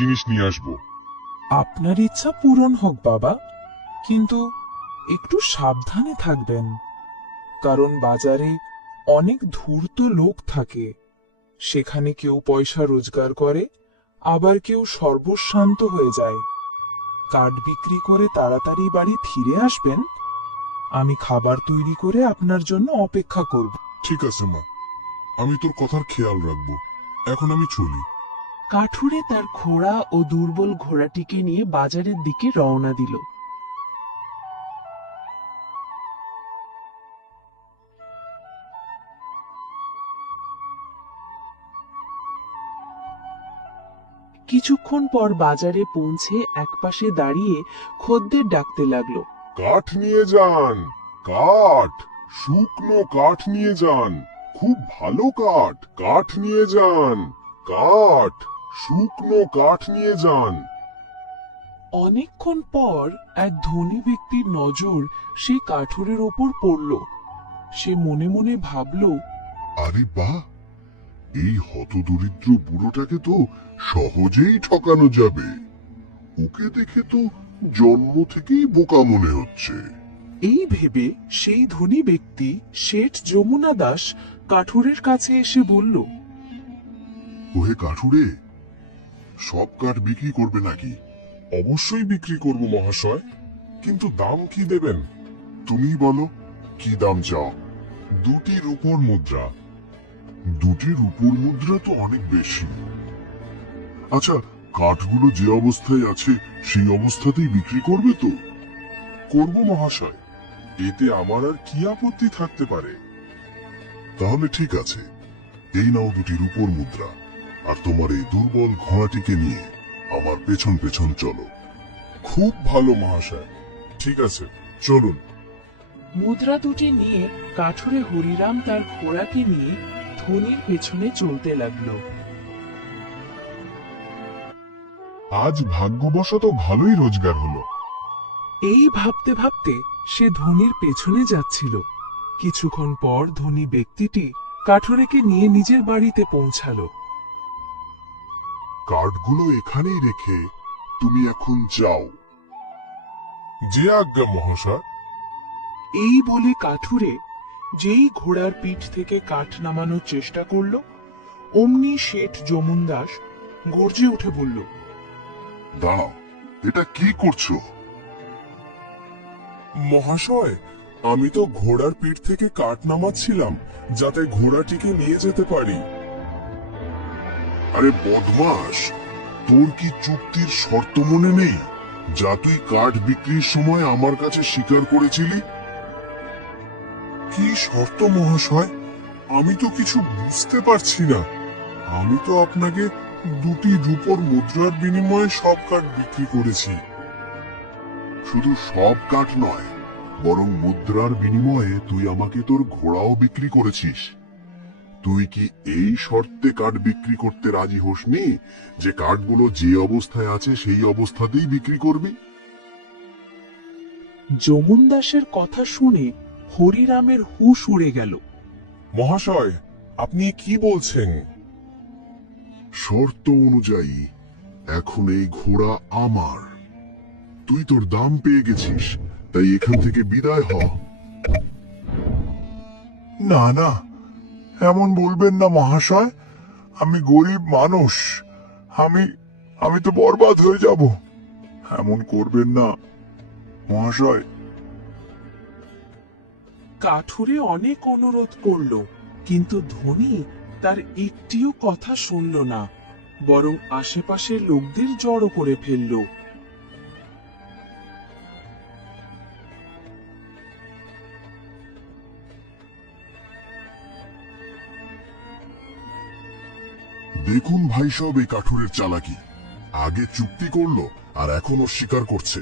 জিনিস নিয়ে আসবো। আপনার ইচ্ছা পূরণ হোক বাবা, কিন্তু একটু সাবধানে থাকবেন, কারণ বাজারে অনেক ধূর্ত লোক থাকে। সেখানে কেউ পয়সা রোজগার করে, আবার কেউ সর্বশান্ত হয়ে যায়। কাঠ বিক্রি করে তাড়াতাড়ি বাড়ি ফিরে আসবেন। আমি খাবার তৈরি করে আপনার জন্য অপেক্ষা করব। ঠিক আছে মা, আমি তোর কথার খেয়াল রাখবো। এখন আমি চলি। কাঠুরে তার ঘোড়া ও দুর্বল ঘোড়াটিকে নিয়ে বাজারের দিকে রওনা দিল। কিছুক্ষণ পর বাজারে পৌঁছে একপাশে দাঁড়িয়ে খদ্দের ডাকতে লাগলো। কাঠ নিয়ে যান, কাঠ, শুকনো কাঠ নিয়ে যান, খুব ভালো কাঠ, কাঠ নিয়ে যান, কাঠ, শুকনো কাঠ নিয়ে যান। অনেকক্ষণ পর এক ধনী ব্যক্তির নজর সেই কাঠুরের ওপর পড়ল। সে মনে মনে ভাবল, আরে বাহ, এই হতদরিদ্র বুড়োটাকে তো সহজেই ঠকানো যাবে। ওকে দেখে তো জন্ম থেকেই বোকা মনে হচ্ছে। এই ভেবে সেই ধনী ব্যক্তি শেঠ যমুনা দাস কাঠুরের কাছে এসে বলল, ওহে কাঠুরে, সব কাঠ বিক্রি করবে নাকি? অবশ্যই বিক্রি করব মহাশয়, কিন্তু দাম কি দেবেন? তুমি বলো, কি দাম চাও? 2টি রূপোর মুদ্রা। 2টি রূপোর মুদ্রা তো অনেক বেশি। আচ্ছা, কাঠগুলো যে অবস্থায় আছে সেই অবস্থাতেই বিক্রি করবে তো? করব মহাশয়, এতে আমার আর কি আপত্তি থাকতে পারে? তাহলে ঠিক আছে, এই নাও 2টি রূপোর মুদ্রা, আর তোমার এই দুর্বল ঘোড়াটিকে নিয়ে আমার পেছন পেছন চলো। খুব ভালো মহাশয়, ঠিক আছে, চলুন। মুদ্রা দুটি নিয়ে কাঠুরে হরিরাম তার ঘোড়াকে নিয়ে ধনীর পেছনে চলতে লাগলো। আজ ভাগ্যবশত ভালোই রোজগার হলো। এই ভাবতে ভাবতে সে ধনীর পেছনে যাচ্ছিল। কিছুক্ষণ পর ধনী ব্যক্তিটি কাঠুরেকে নিয়ে নিজের বাড়িতে পৌঁছালো। কাঠগুলো এখানেই রেখে তুমি এখন যাও। যে আজ্ঞা মহাশয়। এই বলে কাঠুরে যেই ঘোড়ার পিঠ থেকে কাঠ নামানোর চেষ্টা করলো, অমনি শেঠ যমুনদাস গর্জে উঠে বলল, দাঁড়াও, এটা কি করছো? মহাশয়, আমি তো ঘোড়ার পিঠ থেকে কাঠ নামাচ্ছিলাম, যাতে ঘোড়াটিকে নিয়ে যেতে পারি। আরে বদমাস, তোর কি চুক্তির শর্ত মনে নেই, যা তুই কাঠ বিক্রির সময় আমার কাছে স্বীকার করেছিলি? কি শর্ত মহাশয়? আমি তো কিছু বুঝতে পারছি না। আমি তো আপনাকে 2টি রূপোর মুদ্রার বিনিময়ে সব কাঠ বিক্রি করেছি। শুধু সব কাঠ নয়, বরং মুদ্রার বিনিময়ে তুই আমাকে তোর ঘোড়াও বিক্রি করেছিস। তুই কি এই শর্তে কাঠ বিক্রি করতে রাজি হোসনি, যে কাঠগুলো যে অবস্থায় আছে সেই অবস্থাতেই বিক্রি করবি? যমুনদাসের কথা শুনে হরিরামের হুঁশ উড়ে গেল। মহাশয়, আপনি কি বলছেন? শর্ত অনুযায়ী এখন এই ঘোড়া আমার। তুই তোর দাম পেয়ে গেছিস, তাই এখান থেকে বিদায় হ। না না, এমন বলবেন না মহাশয়। আমি গরিব মানুষ, আমি তো বরবাদ হয়ে যাব। এমন করবেন না মহাশয়। কাঠুরে অনেক অনুরোধ করল, কিন্তু ধনী তার একটিও কথা শুনল না, বরং আশেপাশের লোকদের জড়ো করে ফেলল। দেখুন ভাই, সব এই কাঠুরের চালাকি। আগে চুক্তি করলো আর এখন অস্বীকার করছে,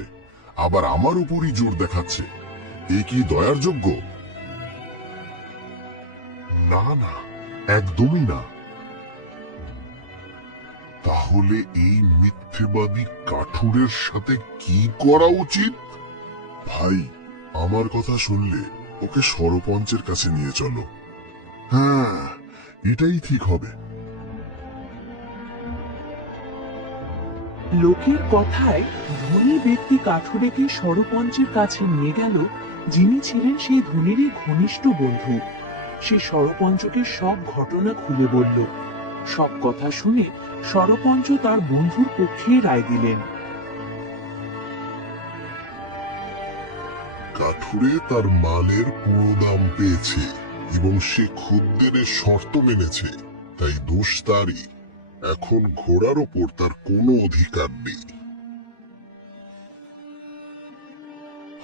আবার আমার উপরই জোর দেখাচ্ছে। এ কি দয়ার যোগ্য? না না, একদমই না। তাহলে এই মিথ্যেবাদী কাঠুরের সাথে কি করা উচিত? ভাই, আমার কথা শুনলে ওকে সরপঞ্চের কাছে নিয়ে চলো। হ্যাঁ, এটাই ঠিক হবে। লোকের কথায় ধনী ব্যক্তি কাঠুরেকে ষড়পঞ্চের কাছে নিয়ে গেল, যিনি ছিলেন সেই ধনীরই ঘনিষ্ঠ বন্ধু। সে ষড়পঞ্চকে সব ঘটনা খুলে বলল। সব কথা শুনে ষড়পঞ্চ তার বন্ধুর পক্ষে রায় দিলেন। কাঠুরে তার মালের পুরো দাম পেয়েছে এবং সে খদ্দেরের শর্ত মেনেছে, তাই দোষ তারই। এখন ঘোড়ার ওপর তার কোনো অধিকার নেই।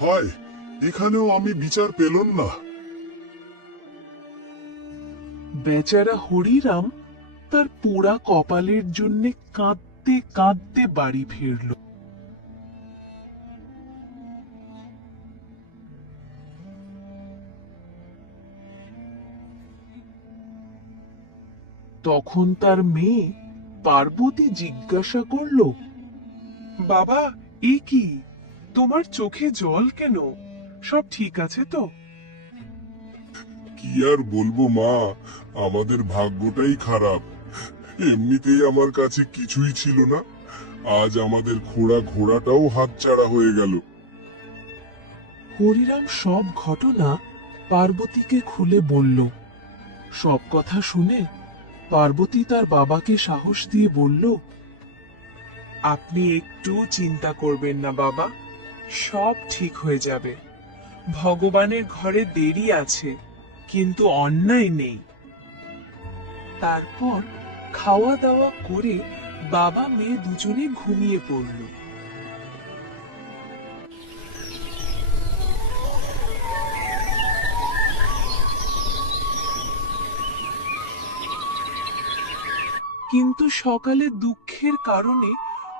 হয় এখানেও আমি বিচার পেলাম না। বেচারা হরিরাম তার পোড়া কপালের জন্য কাঁদতে কাঁদতে বাড়ি ফিরল। তখন তার মেয়ে পার্বতী জিজ্ঞাসা করল, বাবা, এ কি, তোমার চোখে জল কেন? সব ঠিক আছে তো? কি আর বলবো মা, আমাদের ভাগ্যটাই খারাপ। এমনিতেই আমার কাছে কিছুই ছিল না, আজ আমাদের ঘোড়াটাও হাতছাড়া হয়ে গেল। হরিরাম সব ঘটনা পার্বতীকে খুলে বলল। সব কথা শুনে পার্বতী তার বাবাকে সাহস দিয়ে বলল, আপনি একটু চিন্তা করবেন না বাবা, সব ঠিক হয়ে যাবে। ভগবানের ঘরে দেরি আছে, কিন্তু অন্যায় নেই। তারপর খাওয়া দাওয়া করে বাবা মেয়ে দুজনে ঘুমিয়ে পড়ল। কিন্তু সকালে দুঃখের কারণে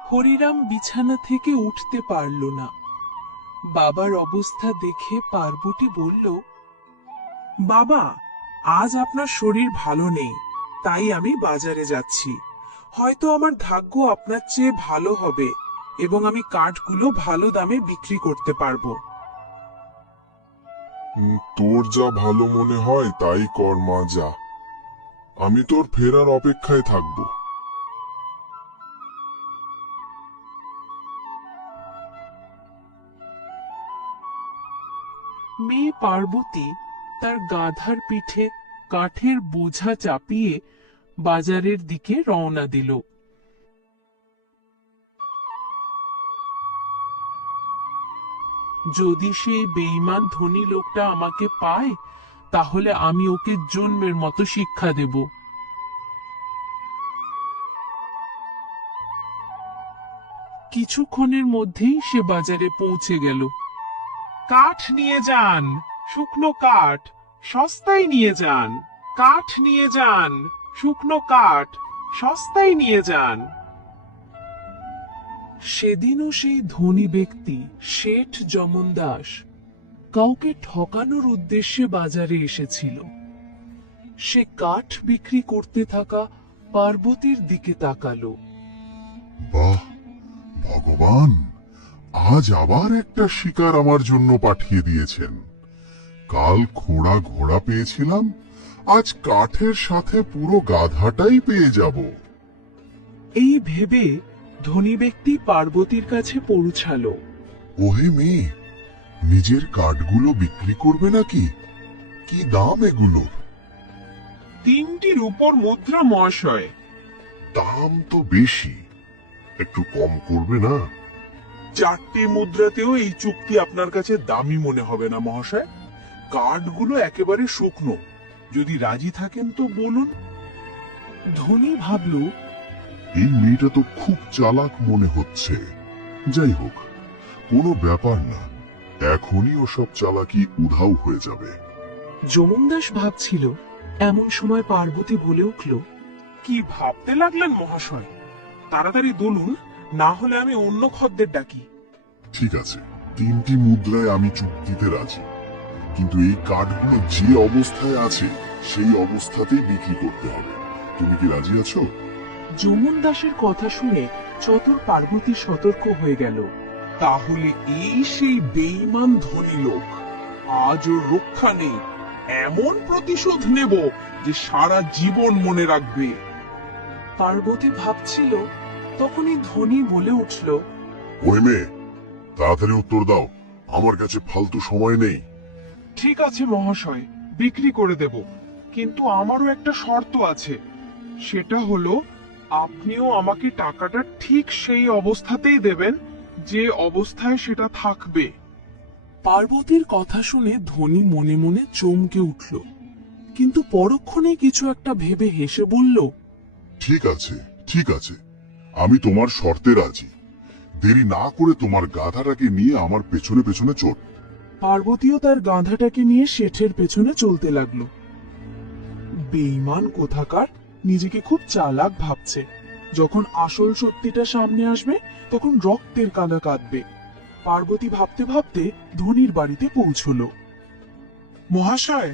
হরিরাম বিছানা থেকে উঠতে পারল না। বাবার অবস্থা দেখে পার্বতী বলল, বাবা, আজ আপনার শরীর ভালো নেই, তাই আমি বাজারে যাচ্ছি। হয়তো আমার ভাগ্য আপনার চেয়ে ভালো হবে এবং আমি কাঠগুলো ভালো দামে বিক্রি করতে পারবো। তোর যা ভালো মনে হয় তাই কর মা, যা। আমি তোর ফেরার অপেক্ষায় থাকবো। মেয়ে পার্বতী তার গাধার পিঠে কাঠের বোঝা চাপিয়ে বাজারের দিকে রওনা দিল। যদি সেই বেঈমান ধনী লোকটা আমাকে পায়, তাহলে আমি ওকে জন্মের মতো শিক্ষা দেব। কিছুক্ষণের মধ্যেই সে বাজারে পৌঁছে গেল। কাঠ নিয়ে যান, শুকনো কাঠ, সস্তায় নিয়ে যান। কাঠ নিয়ে যান, শুকনো কাঠ, সস্তায় নিয়ে যান। সেদিনও সেই ধনী ব্যক্তি শেঠ যমন দাস কাউকে ঠকানোর উদ্দেশ্যে বাজারে এসেছিল। সে কাঠ বিক্রি করতে থাকা পার্বতীর দিকে তাকালো। বাহ, ভগবান, আজ আবার একটা শিকার আমার জন্য পাঠিয়ে দিয়েছেন। কাল ঘোড়া পেয়েছিলাম, আজ কাঠের সাথে পুরো গাধাটাই পেয়ে যাব। এই ভেবে ধনী ব্যক্তি পার্বতীর কাছে পৌঁছালো। ওহে মেয়ে, নিজের কাঠগুলো বিক্রি করবে নাকি? কি দাম এগুলোর? 3টি রূপোর মুদ্রা মহাশয়। দাম তো বেশি, একটু কম করবে না? 4টি মুদ্রাতেও এই চুক্তি আপনার কাছে দামি মনে হবে না মহাশয়। কাঠগুলো একেবারে শুকনো, যদি রাজি থাকেন তো বলুন। ধনী ভাবল, এই মেয়েটা তো খুব চালাক মনে হচ্ছে। যাই হোক, কোনো ব্যাপার না, এখনই ওসব চালাকি উধাও হয়ে যাবে। যমনদাস ভাবছিল। এমন সময় পার্বতী বলে উঠল, কি ভাবতে লাগলেন মহাশয়? তাড়াতাড়ি বলুন, না হলে আমি অন্য খদ্দের ডাকি। ঠিক আছে, 3টি মুদ্রায় আমি চুক্তিতে রাজি, কিন্তু এই কাঠগুলো যে অবস্থায় আছে সেই অবস্থাতেই বিক্রি করতে হবে। তুমি কি রাজি আছো? যমন দাসের কথা শুনে চতুর পার্বতী সতর্ক হয়ে গেল। তাহলে এই সেই বেঈমান ধনী লোক, আজ ওর রক্ষা নেই। এমন প্রতিশোধ নেব যে সারা জীবন মনে রাখবে। পার্বতী ভাবছিল, তখনই ধনী বলে উঠল, ওই মেয়ে, তাড়াতাড়ি উত্তর দাও, আমার কাছে ফালতু সময় নেই। ঠিক আছে মহাশয়, বিক্রি করে দেব, কিন্তু আমারও একটা শর্ত আছে। সেটা হলো আপনিও আমাকে টাকাটা ঠিক সেই অবস্থাতেই দেবেন যে অবস্থায় সেটা থাকবে। পার্বতীর কথা শুনে ধনী মনে মনে চমকে উঠল, কিন্তু পরক্ষণে কিছু একটা ভেবে হেসে বলল, ঠিক আছে, ঠিক আছে, আমি তোমার শর্তে রাজি। দেরি না করে তোমার গাধাটাকে নিয়ে আমার পেছনে পেছনে চল। পার্বতীও তার গাধাটাকে নিয়ে শেঠের পেছনে চলতে লাগলো। বেঈমান কোথাকার নিজেকে খুব চালাক ভাবছে, যখন আসল সত্যিটা সামনে আসবে তখন রক্তের কাদা কাঁদবে। পার্বতী ভাবতে ভাবতে ধনীর বাড়িতে পৌঁছলো। মহাশয়,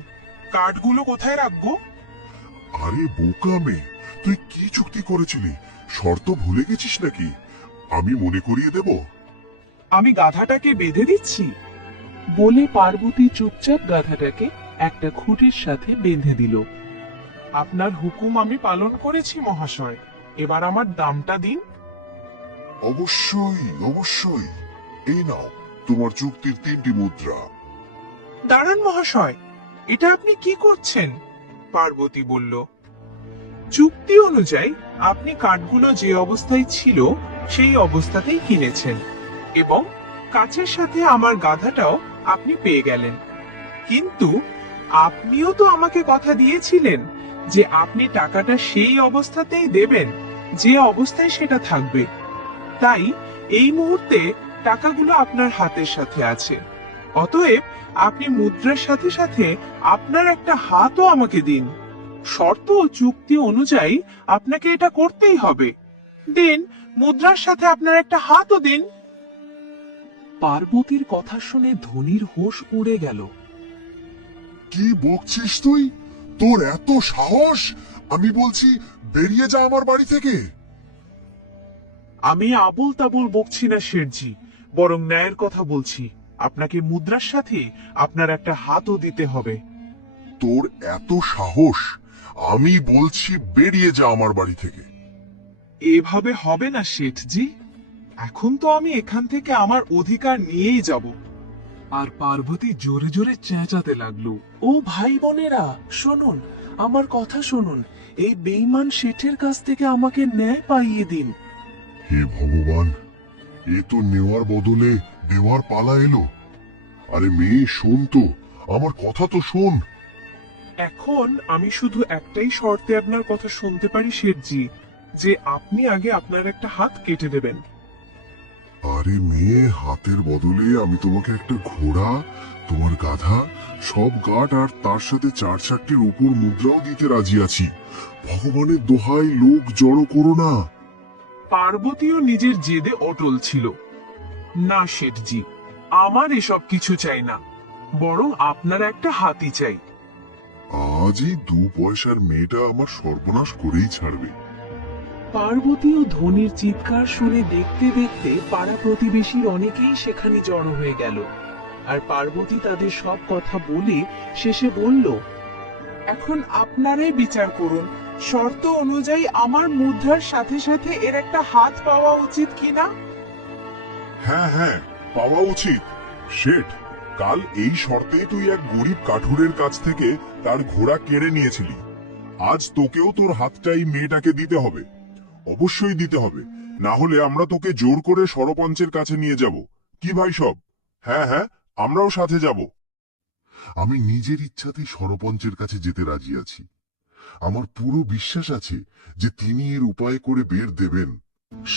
কাঠগুলো কোথায় রাখবো? আরে বোকা মেয়ে, তুই কি চুক্তি করেছিলি? শর্ত ভুলে গেছিস নাকি? আমি মনে করিয়ে দেব। আমি গাধাটাকে বেঁধে দিচ্ছি, বলে পার্বতী চুপচাপ গাধাটাকে একটা খুঁটির সাথে বেঁধে দিল। আপনার হুকুম আমি পালন করেছি মহাশয়, এবার আমার দামটা দিন। অবশ্যই, অবশ্যই। এই নাও তোমার চুক্তির 3টি মুদ্রা। দাঁড়ান মহাশয়, এটা আপনি কি করছেন? পার্বতী বলল, চুক্তি অনুযায়ী আপনি কাঠগুলো যে অবস্থায় ছিল সেই অবস্থাতেই কিনেছেন, এবং কাছের সাথে আমার গাধাটাও আপনি পেয়ে গেলেন। কিন্তু আপনিও তো আমাকে কথা দিয়েছিলেন যে আপনি টাকাটা সেই অবস্থাতেই দেবেন যে অবস্থায় সেটা থাকবে। তাই এই মুহূর্তে টাকাগুলো আপনার হাতের সাথে আছে, অতএব আপনি মুদ্রার সাথে সাথে আপনার একটা হাতও আমাকে দিন। শর্ত ও চুক্তি অনুযায়ী আপনাকে এটা করতেই হবে। দিন, মুদ্রার সাথে আপনার একটা হাতও দিন। পার্বতীর কথা শুনে ধনীর হোশ উড়ে গেল। কি বকছিস তুই? তোর এত সাহস! আমি বলছি বেরিয়ে যা আমার বাড়ি থেকে। আমি আবল তাবল বকছি না শেঠজি, বরং ন্যায়ের কথা বলছি। আপনাকে মুদ্রার সাথে আপনার একটা হাতও দিতে হবে। তোর এত সাহস! আমি বলছি বেরিয়ে যা আমার বাড়ি থেকে। এভাবে হবে না শেঠজি, এখন তো আমি এখান থেকে আমার অধিকার নিয়েই যাব। আর পার্বতী জোরে জোরে চেঁচাতে লাগলো, ও ভাই বোনেরা শুনুন, আমার কথা শুনুন, এই বেঈমান শেঠের কাছ থেকে আমাকে ন্যায় পাইয়ে দিন। হে ভগবান, এ তো নেওয়ার বদলে দেওয়ার পালা এলো। আরে মেয়ে, শোন তো, আমার কথা তো শোন। এখন আমি শুধু একটাই শর্তে আপনার কথা শুনতে পারি শেঠজি, যে আপনি আগে আপনার একটা হাত কেটে দেবেন। আরে মেয়ে, হাতের বদলে আমি তোমাকে একটা ঘোড়া, তোমার গাধা, সব গাট আর তার সাথে 4-4টির উপর মুদ্রাও দিতে রাজি আছি। ভগবানের দোহাই, লোক জড়ো করো না। পার্বতীও নিজের জেদে অটল ছিল। না শেঠজি, আমার এসব কিছু চাই না, বরং আপনার একটা হাতই চাই। আজ এই 2 পয়সার মেয়েটা আমার সর্বনাশ করেই ছাড়বে। পার্বতী ও ধনীর চিৎকার শুনে দেখতে দেখতে পাড়া প্রতিবেশীর অনেকেই সেখানে জড়ো হয়ে গেল। আর পার্বতী তাদের সব কথা বলে শেষে বলল, এখন আপনারাই বিচার করুন, শর্ত অনুযায়ী আমার মুদ্রার সাথে সাথে এর একটা হাত পাওয়া উচিত কিনা। হ্যাঁ হ্যাঁ, পাওয়া উচিত। শেঠ, কাল এই শর্তে তুই এক গরিব কাঠুরের কাছ থেকে তার ঘোড়া কেড়ে নিয়েছিলি। আজ তোকেও তোর হাতটাই মেয়েটাকে দিতে হবে, অবশ্যই দিতে হবে, না হলে আমরা তোকে জোর করে সরপঞ্চের কাছে নিয়ে যাব। কি ভাই সব? হ্যাঁ হ্যাঁ, আমরাও সাথে যাব। আমি নিজের ইচ্ছাতেই সরপঞ্চের কাছে যেতে রাজি আছি। আমার পুরো বিশ্বাস আছে যে তিনি এর উপায় করে বের দেবেন।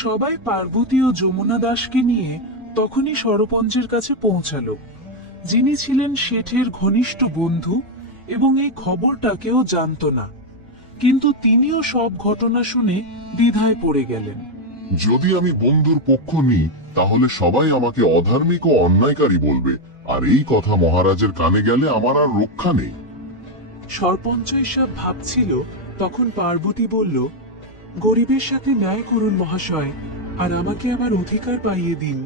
সবাই পার্বতী ও যমুনা দাসকে নিয়ে তখনই সরপঞ্চের কাছে পৌঁছালো, যিনি ছিলেন শেঠের ঘনিষ্ঠ বন্ধু এবং এই খবরটা কেউ জানত না। কিন্তু তিনিও সব ঘটনা শুনে দ্বিধায় পড়ে গেলেন। যদি আমি বন্ধুর পক্ষ নিই, তাহলে সবাই আমাকে অধার্মিক ও অন্যায়কারী বলবে, আর এই কথা মহারাজের কানে গেলে আমার আর রক্ষা নেই। সরপঞ্চ এসব ভাবছিল, তখন পার্বতী বলল, গরিবের সাথে ন্যায় করুন মহাশয়, আর আমাকে আমার অধিকার পাইয়ে দিন।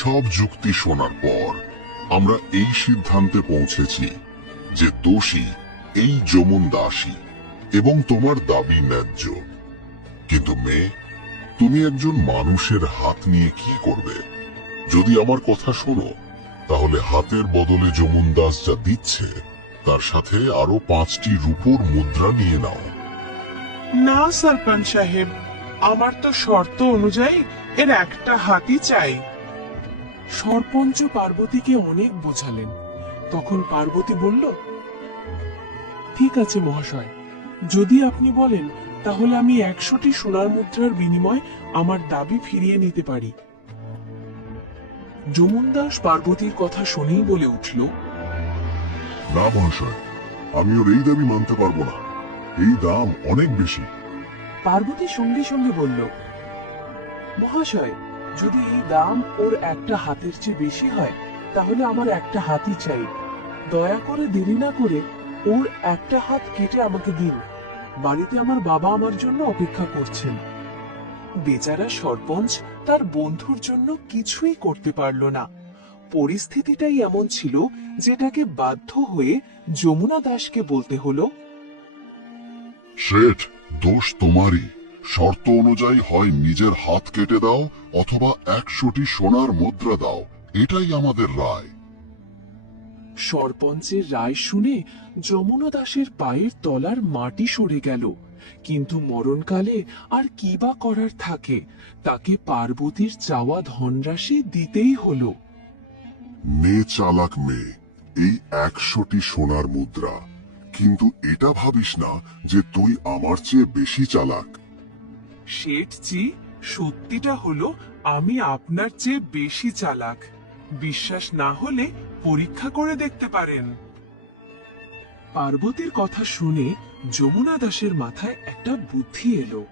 সব যুক্তি শোনার পর আমরা এই সিদ্ধান্তে পৌঁছেছি যে দোষী এই যমুন দাসী এবং তোমার দাবি ন্যায্য। কিন্তু মেয়ে, তুমি একজন মানুষের হাত নিয়ে কি করবে? যদি আমার কথা শোনো, তাহলে হাতের বদলে যমুন দাস যা দিচ্ছে তার সাথে আরো 5টি রূপোর মুদ্রা নিয়ে নাও। না সরপঞ্চ সাহেব, আমার তো শর্ত অনুযায়ী এর একটা হাতই চাই। সরপঞ্চ পার্বতীকে অনেক বোঝালেন। তখন পার্বতী বলল, ঠিক আছে মহাশয়, যদি আপনি বলেন তাহলে আমি 100টি সোনার মুদ্রার বিনিময়ে আমার দাবি ফিরিয়ে নিতে পারি। যমুনদাস পার্বতীর কথা শুনেই বলে উঠল, না মহাশয়, আমি ওর এই দাবি মানতে পারবো না। এই দাম অনেক বেশি। পার্বতী সঙ্গে সঙ্গে বলল, মহাশয়, যদি এই দাম ওর একটা হাতের চেয়ে বেশি হয় তাহলে আমার একটা হাতই চাই। দয়া করে দেরি না করে ওর একটা হাত কেটে আমাকে দিন। বাড়িতে আমার বাবা আমার জন্য অপেক্ষা করছেন। বেচারা সরপঞ্চ তার বন্ধুর জন্য কিছুই করতে পারল না। পরিস্থিতিটাই এমন ছিল যেটাকে বাধ্য হয়ে যমুনা দাসকে বলতে হলো, শেঠ, দোষ তোমারই। শর্ত অনুযায়ী হয় নিজের হাত কেটে দাও অথবা 100টি সোনার মুদ্রা দাও। এটাই আমাদের রায়। সরপঞ্চের রায় শুনে যমুনা দাসের পায়ের তলার মাটি সরে গেল। কিন্তু মরণকালে আর কি বা করার থাকে, তাকে পার্বতীর চাওয়া ধনরাশি দিতেই হলো। নে চালাক মেয়ে, এই 100টি সোনার মুদ্রা। কিন্তু এটা ভাবিস না যে তুই আমার চেয়ে বেশি চালাক। শেঠজি, সত্যিটা হলো আমি আপনার চেয়ে বেশি চালাক। বিশ্বাস না হলে পরীক্ষা করে দেখতে পারেন। পার্বতীর কথা শুনে যমুনা দাসের মাথায় একটা বুদ্ধি এলো।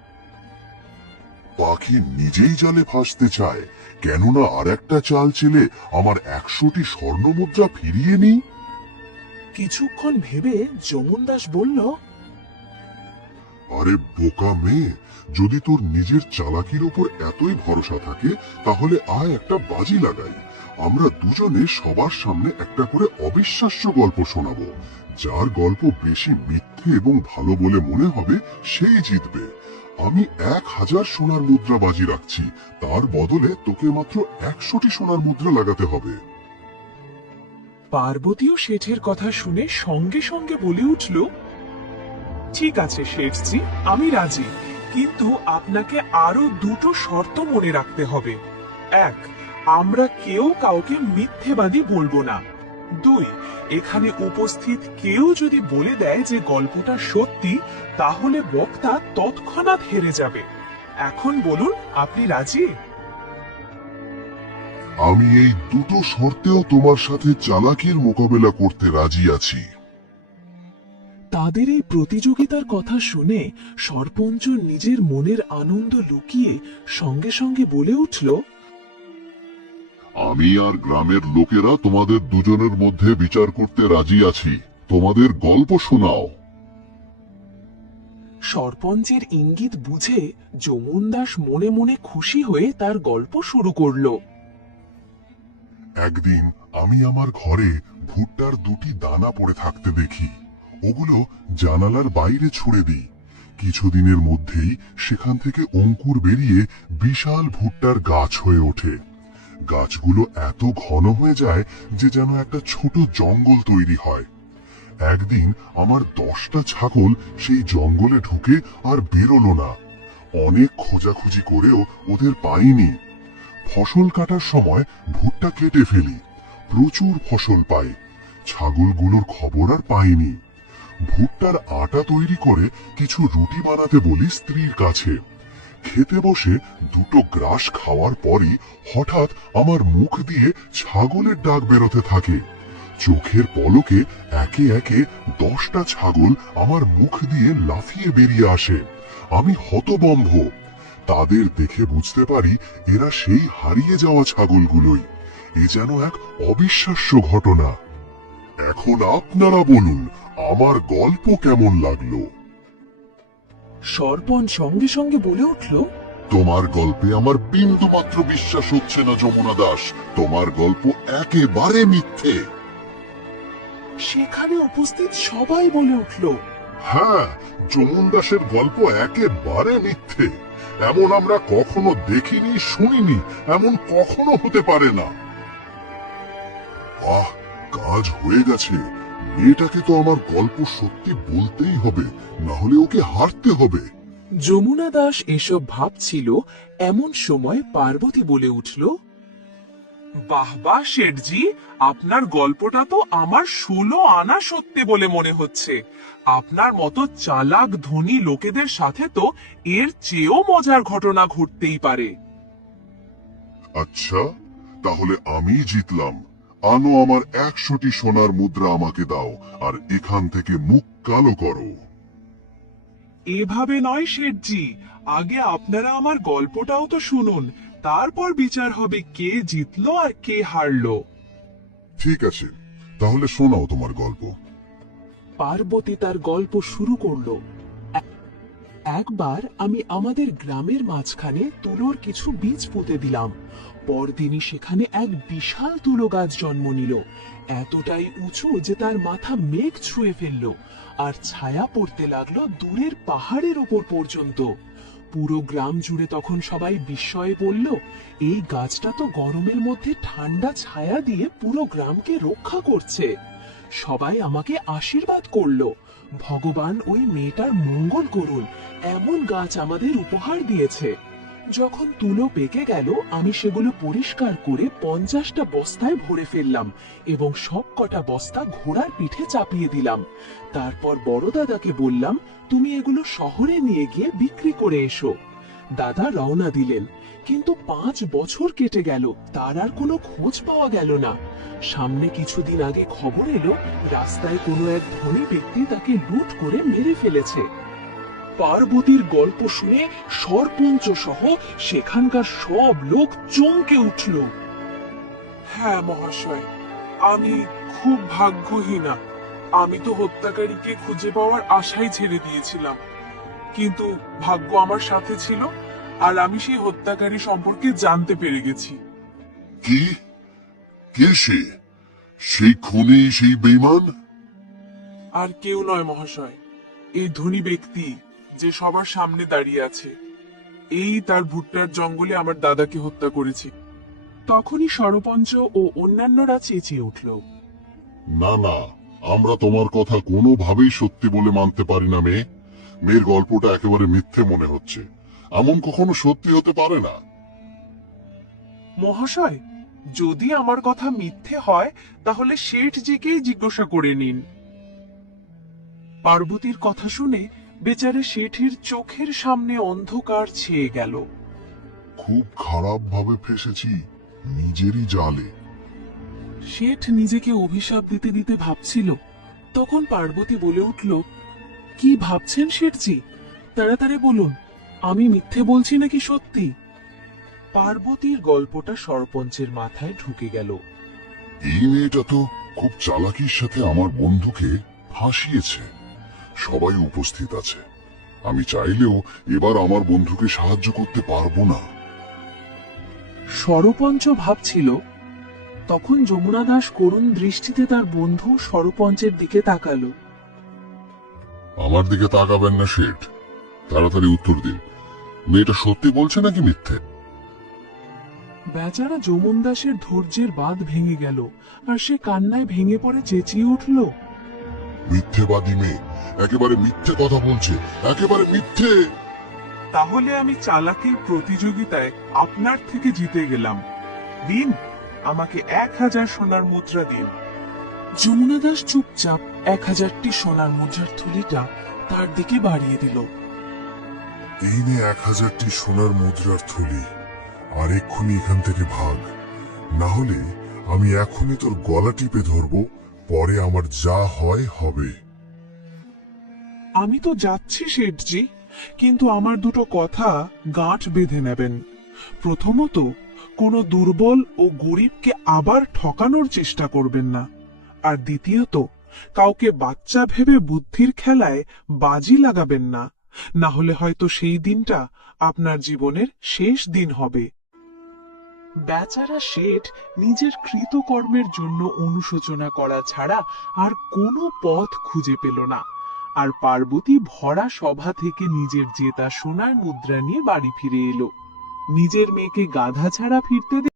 পাখি নিজেই জালে ফাঁসতে চায়, কেননা আর একটা চাল চেলে আমার 100টি স্বর্ণ মুদ্রা ফিরিয়ে নিই। কিছুক্ষণ ভেবে যমুন দাস বলল, আরে বোকা মেয়ে, যদি তোর নিজের চালাকির উপর এতই ভরসা থাকে তাহলে আয় একটা বাজি লাগাই। আমরা দুজনে সবার সামনে একটা করে অবিশ্বাস্য গল্প শোনাবো। যার গল্প বেশি মিথ্যে এবং ভালো বলে মনে হবে সেই জিতবে। আমি 1000 সোনার মুদ্রা বাজি রাখছি, তার বদলে তোকে মাত্র 100টি সোনার মুদ্রা লাগাতে হবে। পার্বতীও শেঠের কথা শুনে সঙ্গে সঙ্গে বলে উঠল, ঠিক আছে শেঠজি, আমি রাজি, কিন্তু আপনাকে আরো দুটো শর্ত মনে রাখতে হবে। 1, আমরা কেউ কাউকে মিথ্যেবাদী বলবো না। 2, এখানে উপস্থিত কেউ যদি বলে দেয় যে গল্পটা সত্যি, তাহলে বক্তা তৎক্ষণাৎ হেরে যাবে। এখন বলুন, আপনি রাজি? আমি এই দুটো শর্তেও তোমার সাথে চালাকির মোকাবেলা করতে রাজি আছি। তাদের এই প্রতিযোগিতার কথা শুনে সরপঞ্চ নিজের মনের আনন্দ লুকিয়ে সঙ্গে সঙ্গে বলে উঠল, আমি আর গ্রামের লোকেরা তোমাদের দুজনের মধ্যে বিচার করতে রাজি আছি। তোমাদের গল্প শোনাও। সরপঞ্চের ইঙ্গিত বুঝে যমুন দাস মনে মনে খুশি হয়ে তার গল্প শুরু করলো। একদিন আমি আমার ঘরে ভুট্টার 2টি দানা পড়ে থাকতে দেখি। ওগুলো জানালার বাইরে ছুড়ে দিই। কিছুদিনের মধ্যেই সেখান থেকে অঙ্কুর বেরিয়ে বিশাল ভুট্টার গাছ হয়ে ওঠে। গাছগুলো এত ঘন হয়ে যায় যে যেন একটা ছোট জঙ্গল তৈরি হয়। একদিন আমার 10টা ছাগল সেই জঙ্গলে ঢুকে আর বেরোলো না। অনেক খোঁজাখুঁজি করেও ওদের পাইনি। ফসল কাটার সময় ভুট্টা কেটে ফেলি, প্রচুর ফসল পাই। ছাগলগুলোর খবর আর পাইনি। ভুট্টার আটা তৈরি করে কিছু রুটি বানাতে বলি স্ত্রীর কাছে। খেতে বসে 2টো গ্রাস খাওয়ার পরই হঠাৎ আমার মুখ দিয়ে ছাগলের ডাক বেরোতে থাকে। চোখের পলকে একে একে 10টা ছাগল আমার মুখ দিয়ে লাফিয়ে বেরিয়ে আসে। আমি হতভম্ব। তাদের দেখে বুঝতে পারি এরা সেই হারিয়ে যাওয়া ছাগলগুলোই। এ যেন এক অবিশ্বাস্য ঘটনা। এখন আপনারা বলুন, আমার গল্প কেমন লাগলো? সরপঞ্চ সঙ্গে সঙ্গে বলে উঠল, তোমার গল্পে আমার বিন্দু মাত্র বিশ্বাস হচ্ছে না যমুনা দাস। তোমার গল্প একেবারে মিথ্যে। সেখানে উপস্থিত সবাই বলে উঠল, হ্যাঁ, যমুন দাসের গল্প একেবারে মিথ্যে। এমন আমরা কখনো দেখিনি, শুনিনি, এমন কখনো হতে পারে না। আহ, কাজ হয়ে গেছে। মেয়েটাকে তো আমার গল্প সত্যি বলতেই হবে, না হলে ওকে হারতে হবে। যমুনা দাস এসব ভাবছিল, এমন সময় পার্বতী বলে উঠল, বাহ বাহ শেঠজি, আপনার গল্পটা তো আমার 16 আনা সত্যি বলে মনে হচ্ছে। আপনার মতো চালাক ধনী লোকেদের সাথে তো এর চেয়েও মজার ঘটনা ঘটতেই পারে। আচ্ছা, তাহলে আমি জিতলাম। আনো আমার 100টি সোনার মুদ্রা আমাকে দাও, আর এখান থেকে মুখ কালো করো। এভাবে নয় শেঠজি, আগে আপনারা আমার গল্পটাও তো শুনুন, তারপর বিচার হবে কে জিতলো আর কে হারলো। ঠিক আছে, তাহলে শোনাও তোমার গল্প। পার্বতী তার গল্প শুরু করলো। একবার আমি আমাদের গ্রামের মাঝখানে তুলোর কিছু বীজ পুঁতে দিলাম। পরদিনই সেখানে এক বিশাল তুলো গাছ জন্ম নিল, এতটাই উঁচু যে তার মাথা মেঘ ছুঁয়ে ফেলল, আর ছায়া পড়তে লাগলো দূরের পাহাড়ের ওপর পর্যন্ত। পুরো গ্রাম জুড়ে তখন সবাই বিস্ময়ে বলল, এই গাছটা তো গরমের মধ্যে ঠান্ডা ছায়া দিয়ে পুরো গ্রামকে রক্ষা করছে। সবাই আমাকে আশীর্বাদ করলো, ভগবান ওই মেয়েটার মঙ্গল করুন, এমন গাছ আমাদের উপহার দিয়েছে। যখন তুলো পেকে গেল, আমি সেগুলো পরিষ্কার করে 50টা বস্তায় ভরে ফেললাম এবং সব কটা বস্তা ঘোড়ার পিঠে চাপিয়ে দিলাম। তারপর বড় দাদাকে বললাম, তুমি এগুলো শহরে নিয়ে গিয়ে বিক্রি করে এসো। দাদা রওনা দিলেন, কিন্তু 5 বছর কেটে গেল, তার আর কোনো খোঁজ পাওয়া গেল না। সামনে কিছুদিন আগে খবর এলো, রাস্তায় কোনো এক ধনী ব্যক্তি তাকে লুট করে মেরে ফেলেছে। পার্বতীর গল্প শুনে সরপঞ্চ সহ সেখানকার সব লোক চমকে উঠল। হ্যাঁ মহাশয়, আমি খুব ভাগ্যহীনা। আমি তো হত্যাকারীকে খুঁজে পাওয়ার আশাই ছেড়ে দিয়েছিলাম, কিন্তু ভাগ্য আমার সাথে ছিল, আর আমি সেই হত্যাকারী সম্পর্কে জানতে পেরে গেছি। কি? কে সে? সেই খুনি, সেই বেঈমান? আর কেউ নয় মহাশয়, এই ধনী ব্যক্তি যে সবার সামনে দাঁড়িয়ে আছে, এই তার ভুট্টার জঙ্গলে আমার দাদাকে হত্যা করেছে। তখনই সরপঞ্চ ও অন্যান্যরা চেঁচিয়ে উঠল, না না, আমরা তোমার কথা কোনোভাবেই সত্যি বলে মানতে পারি না। মেয়ের গল্পটা একেবারে মিথ্যে মনে হচ্ছে, এমন কখনো সত্যি হতে পারে না। মহাশয়, যদি আমার কথা মিথ্যে হয় তাহলে শেঠজিকেই জিজ্ঞাসা করে নিন। পার্বতীর কথা শুনে বেচারে শেঠের চোখের সামনে অন্ধকার ছেয়ে গেল। খুব খারাপ ভাবে ফেসেছি, নিজেরই জালে। শেঠ নিজেকে অভিশাপ দিতে দিতে ভাবছিল, তখন পার্বতী বলে উঠল, কি ভাবছেন শেঠজি? তাড়াতাড়ি বলুন, আমি মিথ্যে বলছি নাকি সত্যি? পার্বতীর গল্পটা সরপঞ্চের মাথায় ঢুকে গেল। এই মেয়েটা তো খুব চালাকির সাথে আমার বন্ধুকে ফাঁসিয়েছে। সবাই উপস্থিত আছে, আমি চাইলেও এবার আমার বন্ধুকে সাহায্য করতে পারবো না। সরপঞ্চ ভাবছিল, তখন যমুনা দাস করুণ দৃষ্টিতে তার বন্ধু সরপঞ্চের দিকে তাকালো। আমার দিকে তাকাবেন না শেঠ, তাড়াতাড়ি উত্তর দিন, মেয়েটা সত্যি বলছে নাকি মিথ্যে? বেচারা যমুন দাসের ধৈর্যের বাঁধ ভেঙে গেল, আর সে কান্নায় ভেঙে পড়ে চেঁচিয়ে উঠল, মিথ্যেবাদী মেয়ে, একেবারে মিথ্যে কথা বলছে, একেবারে মিথ্যে। তাহলে আমি চালাকির প্রতিযোগিতায় আপনার থেকে জিতে গেলাম। দিন, আমাকে 1000 সোনার মুদ্রা দিন। যমুনা দাস চুপচাপ 1000টি সোনার মুদ্রার থলিটা তার দিকে বাড়িয়ে দিল। এই নে 1000টি সোনার মুদ্রার থলি, আর এক্ষুনি এখান থেকে ভাগ, না হলে আমি এখনই তোর গলা টিপে ধরবো, পরে আমার যা হয় হবে। আমি তো যাচ্ছি শেঠজি, কিন্তু আমার দুটো কথা গাঁট বেঁধে নেবেন। প্রথমত, কোনো দুর্বল ও গরিবকে আবার ঠকানোর চেষ্টা করবেন না, আর দ্বিতীয়ত, কাউকে বাচ্চা ভেবে বুদ্ধির খেলায় বাজি লাগাবেন না, না হলে হয়তো সেই দিনটা আপনার জীবনের শেষ দিন হবে। বেচারা শেঠ নিজের কৃতকর্মের জন্য অনুশোচনা করা ছাড়া আর কোনো পথ খুঁজে পেল না, আর পার্বতী ভরা সভা থেকে নিজের জেতা সোনার মুদ্রা নিয়ে বাড়ি ফিরে এলো। নিজের মেয়েকে গাধা ছাড়া ফিরতে